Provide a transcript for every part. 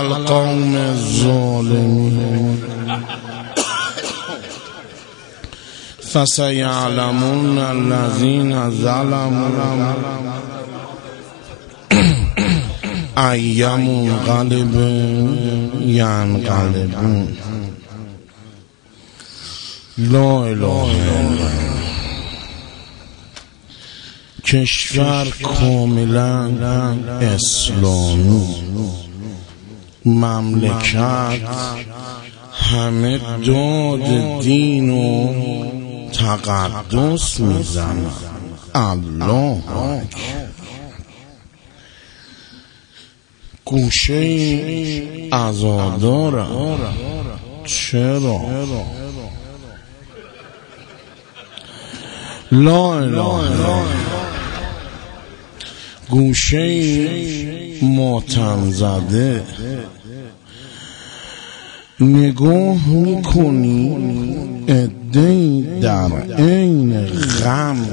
القوم الظالمين فسيعلمون الذين ظلموا أي منقلب ينقلبون. لا اله الا کشور کاملا اسلامی، مملکت همه داد دین و تقدس میزنن. الله گوشه عزادارم. چرا؟ لا اله گوشه ماتم زده. نگاه میکنی عده‌ای در عین غم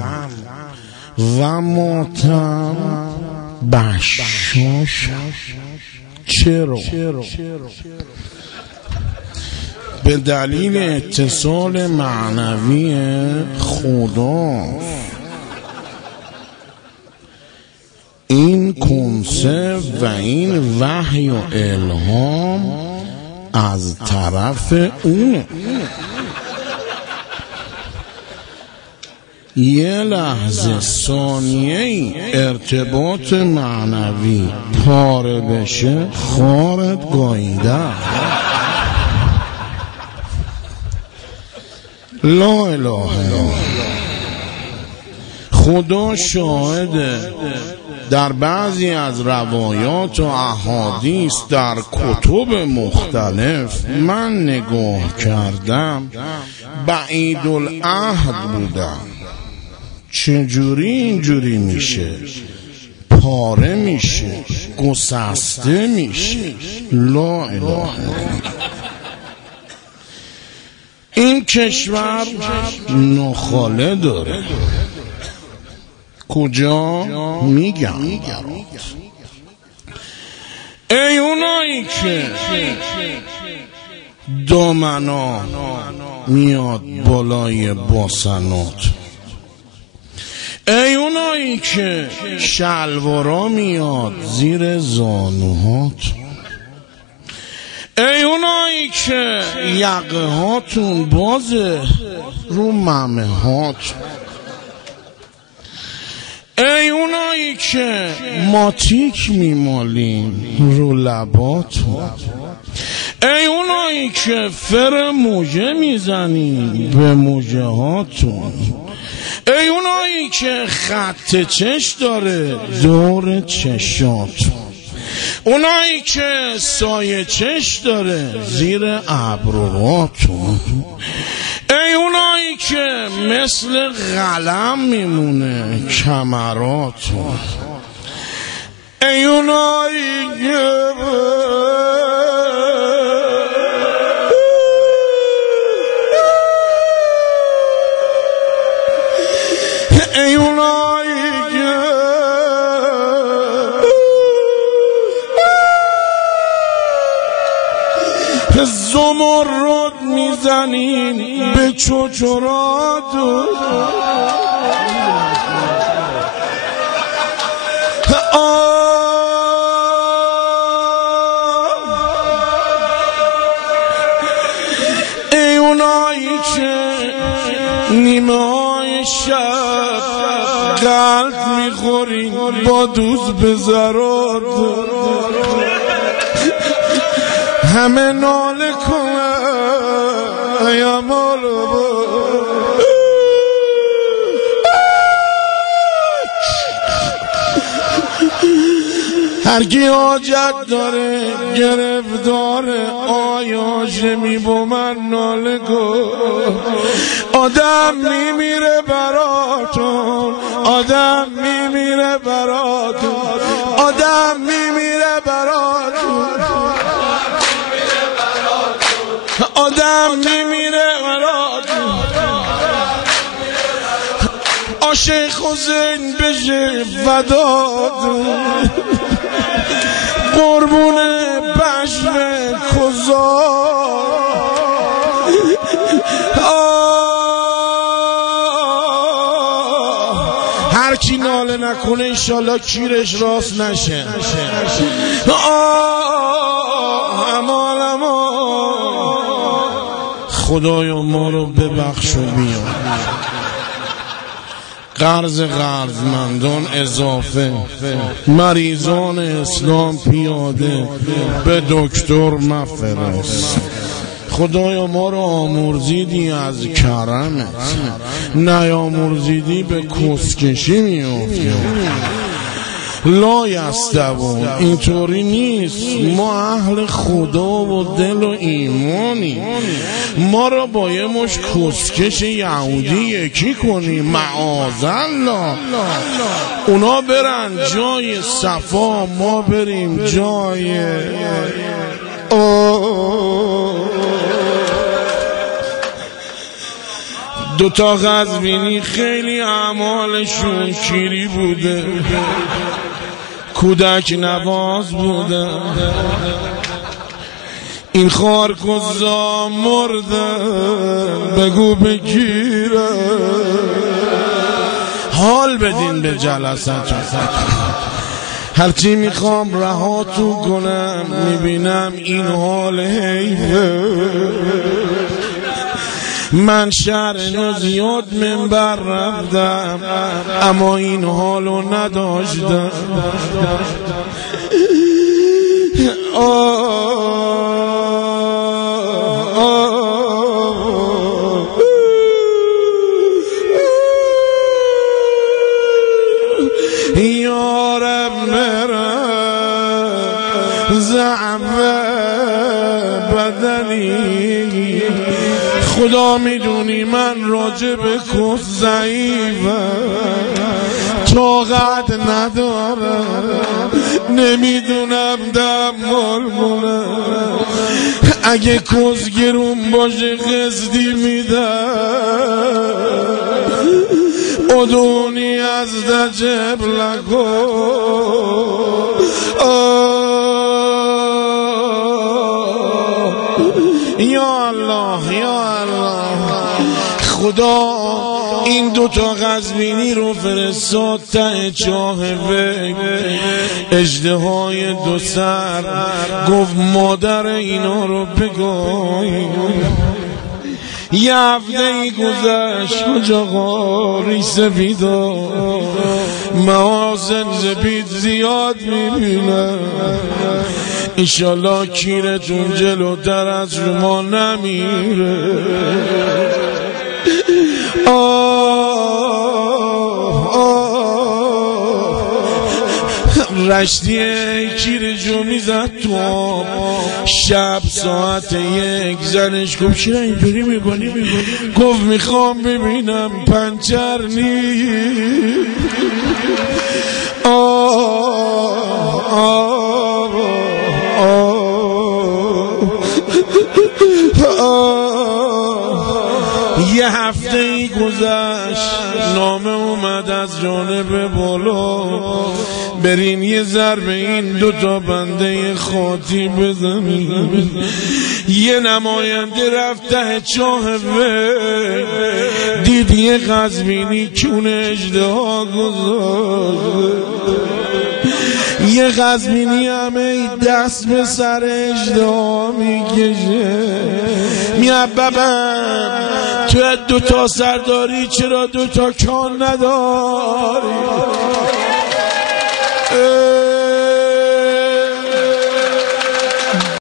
و ماتم بشاش. چرا؟ به دلیل اتصال معنوی خدا. این کنسپت و این وحی و الهام از طرف اونه. یه لحظه ثانیه ارتباط معنوی پاره بشه خارت گاییده. لا اله خدا شاهده. در بعضی از روایات و احادیث در کتب مختلف من نگاه کردم بعید العهد بودم. چجوری اینجوری میشه؟ پاره میشه، گسسته میشه. لا اله این کشور نخاله داره. کجا؟ میگم ای اونایی که دامنا میاد بالای باسنات، ای اونایی که شلوارا میاد زیر زانوهات، ای اونایی که یقه هاتون بازه رو ممه هات، ای اونایی که ماتیک میمالین رو لباتون، ای اونایی که فر موجه میزنین به موجه هاتون، ای اونایی که خط چش داره دور چشاتون، اونایی که سایه چش داره زیر ابروهاتون، ای اونایی که مثل قلم میمونه کمراتون، ای اونایی که ای اونایی که زمرد میزنین به چوچرات، ای اونایی که نیمه های شب قلب میخورین با دوز به ذرات، همه ناله کنه یا مالو هرگی حاجت داره گرفتار آیاشه میبو من ناله کن. آدم میمیره براتون، آدم میمیره براتون، آدم میمیره براتون، آدم میمیره براتون. عاشق حسین بشه فداتون، قربونه پشم کزا هر کی ناله نکنه انشالله کیرش راست نشه. خدایا ما رو ببخش و بیا. قرضمندان اضافه، مریضان اسلام پیاده، به دکتر مفرست. خدایا ما رو آمرزیدی از کرمت، نیامرزیدی به کسکشی میافتی. لا یستوون، اینطوری نیست. ما اهل خدا و دل و ایمانی، ما را با یه مش کسکش یهودی یکی کنی معاذالله. اونا برن جای صفا، ما بریم جای دوتا قزوینی خیلی اعمالشون کیری بوده، کودک نواز بوده. این خارکوزا مرده، بگو بگیره. حال بدین به جلستون، هرچی میخوام رهاتون کنم میبینم این حال حیفه. من شهر اینو زیاد منبر رفتم اما این حالو نداشتم. یارم مرم زعم بدنی، خدا میدونی من راجع به کس ضعیفم، طاقت ندارم، نمیدونم دمال مونم. اگه کس گرون باشه قسطی میدم، ادونی از دجب لگو. یا الله یا الله، خدا این دوتا قزوینی رو فرستاد ته چاه فکر، اژدهای دو سر، گفت مادر اینا رو بگوی. یه هفته ای گذشت کجا غاری سفیدا، محاسن زبید زیاد میبینم. انشالله کیرتون جلوتر از شما نمیره. رشتی کیر جو میزد تو آب، شب ساعت 1 زنش گفت چرا اینطوری میکنی؟ گفت میخوام ببینم پنچر نیست. یه هفته ای گذشت، نامه اومد از جانب بالا، برین یه ضربه این دوتا بنده خاطی بزنید. یه نماینده رفت ته چاه دید یه قزوینی کون اژدها گذاشت. یه قزوینی همه دست به سر اژدها میکشه. میاببم تو دوتا سرداری چرا دوتا کان نداری؟